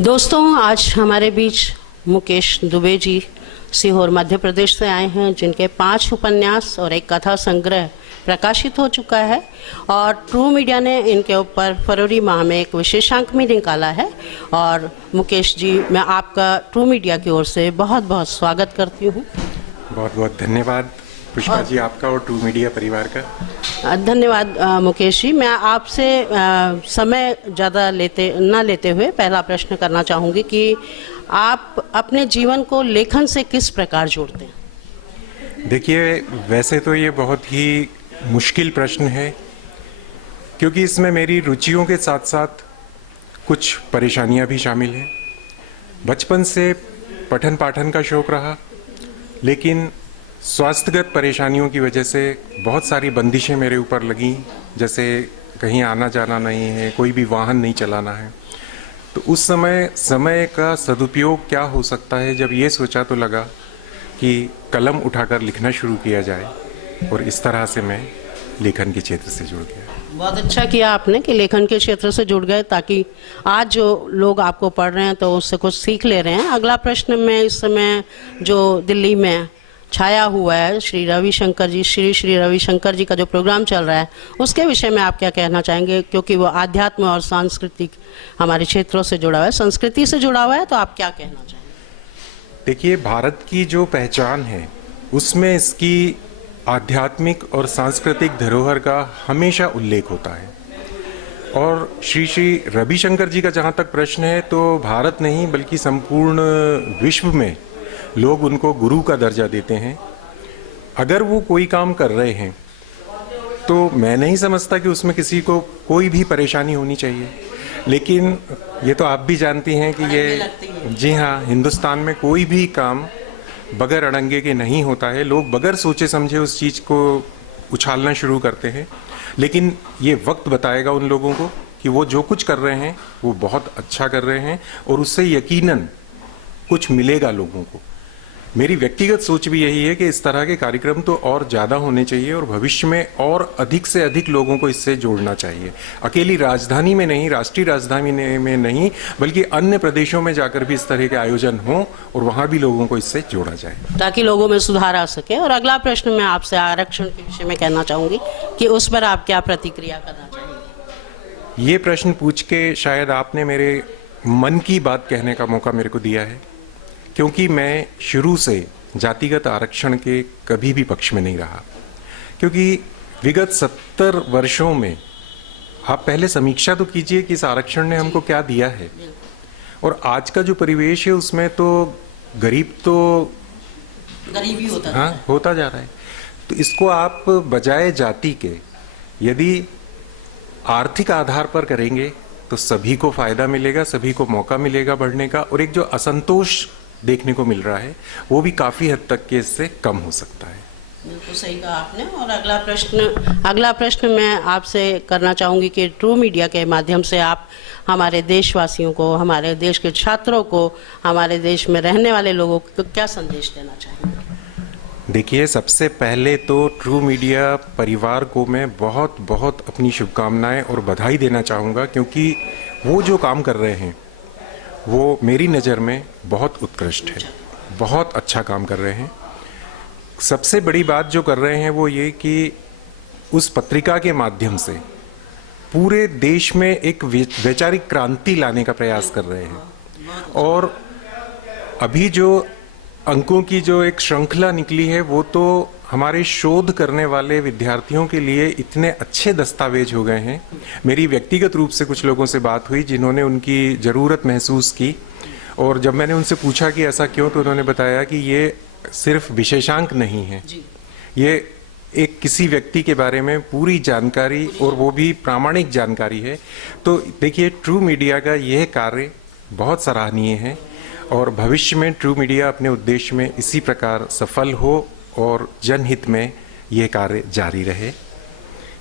दोस्तों, आज हमारे बीच मुकेश दुबे जी सीहोर मध्य प्रदेश से आए हैं, जिनके 5 उपन्यास और एक कथा संग्रह प्रकाशित हो चुका है और ट्रू मीडिया ने इनके ऊपर फरवरी माह में एक विशेषांक भी निकाला है। और मुकेश जी, मैं आपका ट्रू मीडिया की ओर से बहुत बहुत स्वागत करती हूँ। बहुत बहुत धन्यवाद पुष्पा जी, आपका और ट्रू मीडिया परिवार का धन्यवाद। मुकेश जी, मैं आपसे समय ज़्यादा लेते हुए पहला प्रश्न करना चाहूँगी कि आप अपने जीवन को लेखन से किस प्रकार जोड़ते हैं? देखिए, वैसे तो ये बहुत ही मुश्किल प्रश्न है, क्योंकि इसमें मेरी रुचियों के साथ साथ कुछ परेशानियां भी शामिल हैं। बचपन से पठन पाठन का शौक़ रहा, लेकिन स्वास्थ्यगत परेशानियों की वजह से बहुत सारी बंदिशें मेरे ऊपर लगीं, जैसे कहीं आना जाना नहीं है, कोई भी वाहन नहीं चलाना है। तो उस समय का सदुपयोग क्या हो सकता है, जब ये सोचा तो लगा कि कलम उठाकर लिखना शुरू किया जाए, और इस तरह से मैं लेखन के क्षेत्र से जुड़ गया। बहुत अच्छा किया आपने कि लेखन के क्षेत्र से जुड़ गए, ताकि आज जो लोग आपको पढ़ रहे हैं तो उससे कुछ सीख ले रहे हैं। अगला प्रश्न में इस समय जो दिल्ली में छाया हुआ है श्री रविशंकर जी का जो प्रोग्राम चल रहा है, उसके विषय में आप क्या कहना चाहेंगे? क्योंकि वो आध्यात्म और सांस्कृतिक हमारे क्षेत्रों से जुड़ा हुआ है, संस्कृति से जुड़ा हुआ है, तो आप क्या कहना चाहेंगे? देखिए, भारत की जो पहचान है उसमें इसकी आध्यात्मिक और सांस्कृतिक धरोहर का हमेशा उल्लेख होता है। और श्री रविशंकर जी का जहाँ तक प्रश्न है, तो भारत नहीं बल्कि संपूर्ण विश्व में लोग उनको गुरु का दर्जा देते हैं। अगर वो कोई काम कर रहे हैं तो मैं नहीं समझता कि उसमें किसी को कोई भी परेशानी होनी चाहिए। लेकिन ये तो आप भी जानती हैं कि ये, जी हाँ, हिंदुस्तान में कोई भी काम बगैर अड़ंगे के नहीं होता है। लोग बगैर सोचे समझे उस चीज़ को उछालना शुरू करते हैं, लेकिन ये वक्त बताएगा उन लोगों को कि वो जो कुछ कर रहे हैं वो बहुत अच्छा कर रहे हैं, और उससे यकीनन कुछ मिलेगा लोगों को। मेरी व्यक्तिगत सोच भी यही है कि इस तरह के कार्यक्रम तो और ज़्यादा होने चाहिए, और भविष्य में और अधिक से अधिक लोगों को इससे जोड़ना चाहिए। अकेली राजधानी में नहीं, राष्ट्रीय राजधानी में नहीं, बल्कि अन्य प्रदेशों में जाकर भी इस तरह के आयोजन हों और वहाँ भी लोगों को इससे जोड़ा जाए, ताकि लोगों में सुधार आ सके। और अगला प्रश्न मैं आपसे आरक्षण के विषय में कहना चाहूँगी कि उस पर आप क्या प्रतिक्रिया करना चाहेंगे? ये प्रश्न पूछ के शायद आपने मेरे मन की बात कहने का मौका मेरे को दिया है, क्योंकि मैं शुरू से जातिगत आरक्षण के कभी भी पक्ष में नहीं रहा। क्योंकि विगत 70 वर्षों में आप पहले समीक्षा तो कीजिए कि इस आरक्षण ने हमको क्या दिया है, और आज का जो परिवेश है उसमें तो गरीब तो गरीबी होता जा रहा है। तो इसको आप बजाय जाति के यदि आर्थिक आधार पर करेंगे तो सभी को फायदा मिलेगा, सभी को मौका मिलेगा बढ़ने का, और एक जो असंतोष देखने को मिल रहा है वो भी काफ़ी हद तक के इससे कम हो सकता है। बिल्कुल सही कहा आपने। और अगला प्रश्न मैं आपसे करना चाहूँगी कि ट्रू मीडिया के माध्यम से आप हमारे देशवासियों को, हमारे देश के छात्रों को, हमारे देश में रहने वाले लोगों को क्या संदेश देना चाहेंगे? देखिए, सबसे पहले तो ट्रू मीडिया परिवार को मैं बहुत बहुत अपनी शुभकामनाएं और बधाई देना चाहूँगा, क्योंकि वो जो काम कर रहे हैं वो मेरी नज़र में बहुत उत्कृष्ट है, बहुत अच्छा काम कर रहे हैं। सबसे बड़ी बात जो कर रहे हैं वो ये कि उस पत्रिका के माध्यम से पूरे देश में एक वैचारिक क्रांति लाने का प्रयास कर रहे हैं। और अभी जो अंकों की जो एक श्रृंखला निकली है वो तो हमारे शोध करने वाले विद्यार्थियों के लिए इतने अच्छे दस्तावेज हो गए हैं। मेरी व्यक्तिगत रूप से कुछ लोगों से बात हुई जिन्होंने उनकी ज़रूरत महसूस की, और जब मैंने उनसे पूछा कि ऐसा क्यों, तो उन्होंने बताया कि ये सिर्फ विशेषांक नहीं है, ये एक किसी व्यक्ति के बारे में पूरी जानकारी, और वो भी प्रामाणिक जानकारी है। तो देखिए, ट्रू मीडिया का यह कार्य बहुत सराहनीय है, और भविष्य में ट्रू मीडिया अपने उद्देश्य में इसी प्रकार सफल हो और जनहित में यह कार्य जारी रहे,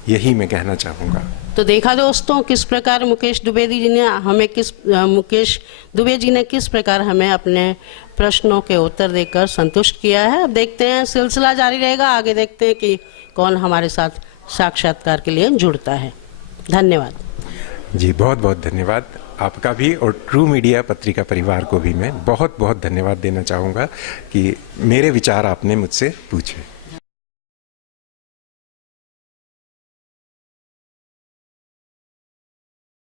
यही मैं कहना चाहूँगा। तो देखा दोस्तों, किस प्रकार मुकेश दुबे जी ने किस प्रकार हमें अपने प्रश्नों के उत्तर देकर संतुष्ट किया है। अब देखते हैं, सिलसिला जारी रहेगा। आगे देखते हैं कि कौन हमारे साथ साक्षात्कार के लिए जुड़ता है। धन्यवाद जी, बहुत बहुत धन्यवाद। आपका भी और ट्रू मीडिया पत्रिका परिवार को भी मैं बहुत बहुत धन्यवाद देना चाहूँगा कि मेरे विचार आपने मुझसे पूछे।